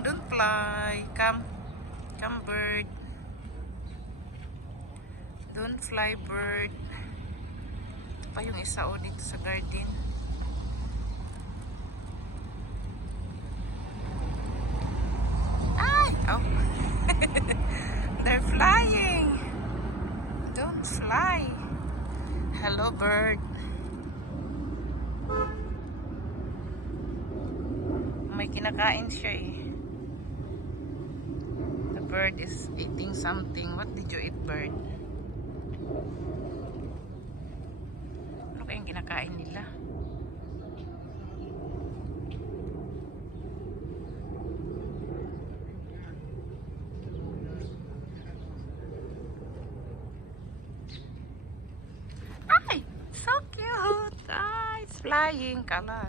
don't fly. Come. Come, bird. Don't fly, bird. Ito pa yung isa o dito sa garden. Ay! Oh. They're flying. Don't fly. Hello, bird. May kinakain siya eh. The bird is eating something. What did you eat, bird? Ano kayang kinakain nila? Ay! So cute! Ah, it's flying, kalas.